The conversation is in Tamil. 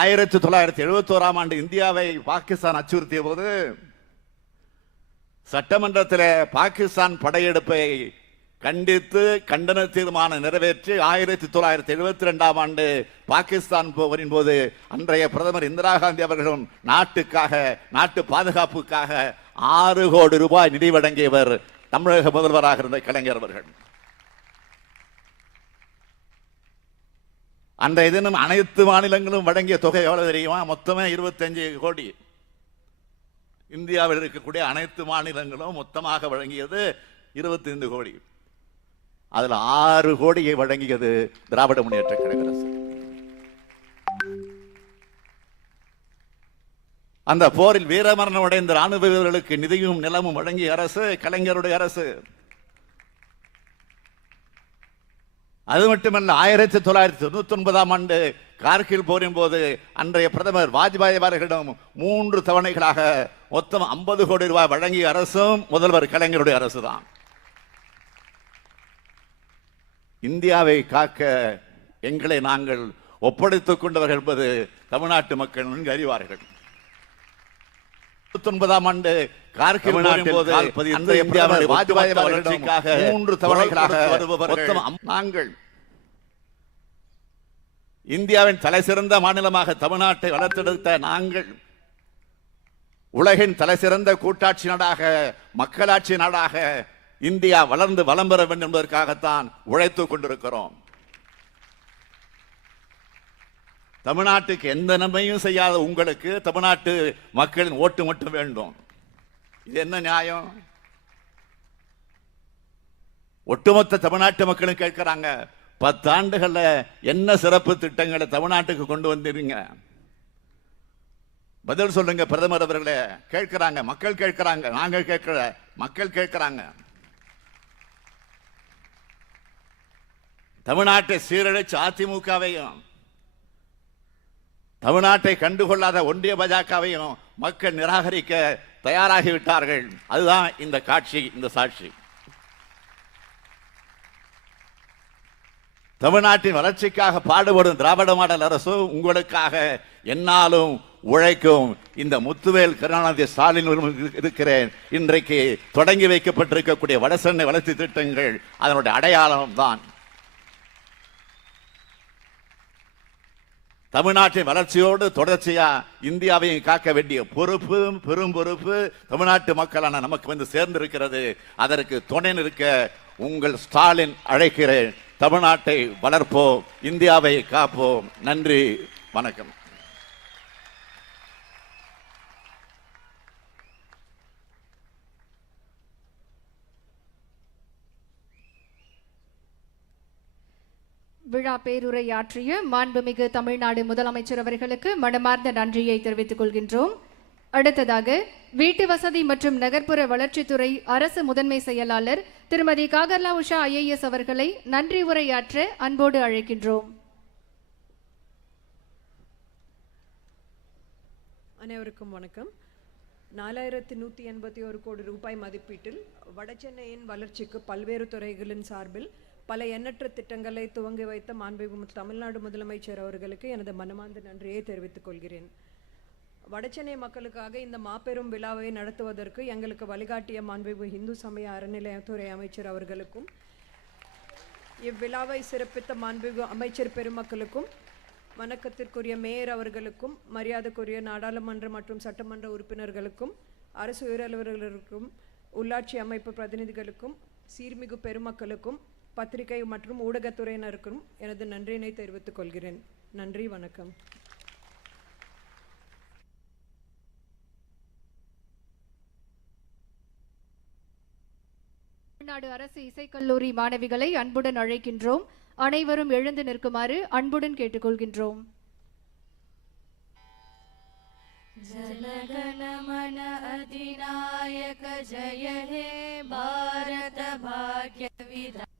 ஆயிரத்தி தொள்ளாயிரத்தி எழுபத்தோராம் ஆண்டு இந்தியாவை பாகிஸ்தான் அச்சுறுத்திய போது சட்டமன்றத்தில் பாகிஸ்தான் படையெடுப்பை கண்டித்து கண்டன தீர்மானம் நிறைவேற்றி ஆயிரத்தி தொள்ளாயிரத்தி எழுபத்தி ரெண்டாம் ஆண்டு பாகிஸ்தான் போவரின் போது அன்றைய பிரதமர் இந்திரா காந்தி அவர்களும் நாட்டுக்காக நாட்டு பாதுகாப்புக்காக ஆறு கோடி ரூபாய் நிதி வழங்கியவர் தமிழக முதல்வராக இருந்த கலைஞர் அவர்கள் அந்த இதுன்னு அனைத்து மாநிலங்களும் வழங்கிய தொகை எவ்வளவு தெரியுமா மொத்தமே இருபத்தஞ்சு கோடி இந்தியாவில் இருக்கக்கூடிய அனைத்து மாநிலங்களும் மொத்தமாக வழங்கியது இருபத்தி ஐந்து கோடி அதில் ஆறு கோடியை வழங்கியது திராவிட முன்னேற்ற கழக அரசு அந்த போரில் வீரமரணம் அடைந்த ராணுவ வீரர்களுக்கு நிதியும் நிலமும் வழங்கிய அரசு கலைஞருடைய அரசு அது மட்டுமல்ல ஆயிரத்தி தொள்ளாயிரத்தி தொண்ணூத்தி ஒன்பதாம் ஆண்டு கார்கில் போரின் போது அன்றைய பிரதமர் வாஜ்பாய் அவர்களிடம் மூன்று தவணைகளாக மொத்தம் ஐம்பது கோடி ரூபாய் வழங்கிய அரசும் முதல்வர் கலைஞருடைய அரசு தான் இந்தியாவை காக்க எங்களை நாங்கள் ஒப்படைத்துக் கொண்டவர்கள் என்பது தமிழ்நாட்டு மக்கள் நன்கு அறிவார்கள் ஒன்பதாம் ஆண்டு மூன்று தவணைகளாக நாங்கள் இந்தியாவின் சிறந்த மாநிலமாக தமிழ்நாட்டை வளர்த்தெடுத்த நாங்கள் உலகின் தலை சிறந்த கூட்டாட்சி நாடாக மக்களாட்சி நாடாக இந்தியா வளர்ந்து வளம் பெற வேண்டும் என்பதற்காகத்தான் உழைத்துக் கொண்டிருக்கிறோம் தமிழ்நாட்டுக்கு எந்த நன்மையும் செய்யாத உங்களுக்கு தமிழ்நாட்டு மக்களின் ஓட்டு மட்டும் வேண்டும் இது என்ன நியாயம் ஒட்டுமொத்த தமிழ்நாட்டு மக்களும் கேட்கிறாங்க பத்தாண்டுகளில் என்ன சிறப்பு திட்டங்களை தமிழ்நாட்டுக்கு கொண்டு வந்துடுங்க பதில் சொல்லுங்க பிரதமர் அவர்களே கேட்கிறாங்க மக்கள் கேட்கிறாங்க நாங்கள் கேட்கல மக்கள் கேட்கிறாங்க தமிழ்நாட்டை சீரழிச்சு அதிமுகவையும் தமிழ்நாட்டை கண்டுகொள்ளாத ஒன்றிய பாஜகவையும் மக்கள் நிராகரிக்க தயாராகிவிட்டார்கள் அதுதான் இந்த காட்சி இந்த சாட்சி தமிழ்நாட்டின் வளர்ச்சிக்காக பாடுபடும் திராவிட மாடல் அரசு உங்களுக்காக என்னாலும் உழைக்கும் இந்த முத்துவேல் கருணாநிதி ஸ்டாலின் இருக்கிறேன் இன்றைக்கு தொடங்கி வைக்கப்பட்டிருக்கக்கூடிய வடசென்னை வளர்ச்சி திட்டங்கள் அதனுடைய அடையாளம் தான் தமிழ்நாட்டின் வளர்ச்சியோடு தொடர்ச்சியாக இந்தியாவையும் காக்க வேண்டிய பொறுப்பு பெரும் பொறுப்பு தமிழ்நாட்டு மக்களான நமக்கு வந்து சேர்ந்திருக்கிறது அதற்கு துணை நிற்க உங்கள் ஸ்டாலின் அழைக்கிறேன் தமிழ்நாட்டை வளர்ப்போம் இந்தியாவை காப்போம் நன்றி வணக்கம் விழா பேருரையாற்றிய மாண்புமிகு தமிழ்நாடு முதலமைச்சர் அவர்களுக்கு மனமார்ந்த நன்றியை தெரிவித்துக் கொள்கின்றோம் அடுத்ததாக வீட்டு வசதி மற்றும் நகர்ப்புற வளர்ச்சித்துறை அரசு முதன்மை செயலாளர் திருமதி காகர்லா உஷா ஐஏஎஸ் அவர்களை நன்றி உரையாற்ற அன்போடு அழைக்கின்றோம் அனைவருக்கும் வணக்கம் நாலாயிரத்தி நூற்றி எண்பத்தி ஒரு கோடி ரூபாய் மதிப்பீட்டில் வடசென்னையின் வளர்ச்சிக்கு பல்வேறு துறைகளின் சார்பில் பல எண்ணற்ற திட்டங்களை துவங்கி வைத்த மாண்பு தமிழ்நாடு முதலமைச்சர் அவர்களுக்கு எனது மனமார்ந்த நன்றியை தெரிவித்துக் கொள்கிறேன் வடசென்னை மக்களுக்காக இந்த மாபெரும் விழாவை நடத்துவதற்கு எங்களுக்கு வழிகாட்டிய மாண்பு இந்து சமய அறநிலையத்துறை அமைச்சர் அவர்களுக்கும் இவ்விழாவை சிறப்பித்த மாண்பு அமைச்சர் பெருமக்களுக்கும் வணக்கத்திற்குரிய மேயர் அவர்களுக்கும் மரியாதைக்குரிய நாடாளுமன்ற மற்றும் சட்டமன்ற உறுப்பினர்களுக்கும் அரசு உயிரலுவலர்களுக்கும் உள்ளாட்சி அமைப்பு பிரதிநிதிகளுக்கும் சீர்மிகு பெருமக்களுக்கும் பத்திரிகை மற்றும் ஊடகத்துறையினருக்கும் எனது நன்றியினை தெரிவித்துக் கொள்கிறேன் நன்றி வணக்கம் தமிழ்நாடு அரசு இசைக்கல்லூரி மாணவிகளை அன்புடன் அழைக்கின்றோம் அனைவரும் எழுந்து நிற்குமாறு அன்புடன் கேட்டுக்கொள்கின்றோம் ஜனகணமன அதிநாயக ஜய ஹே பா भाग्य विधाता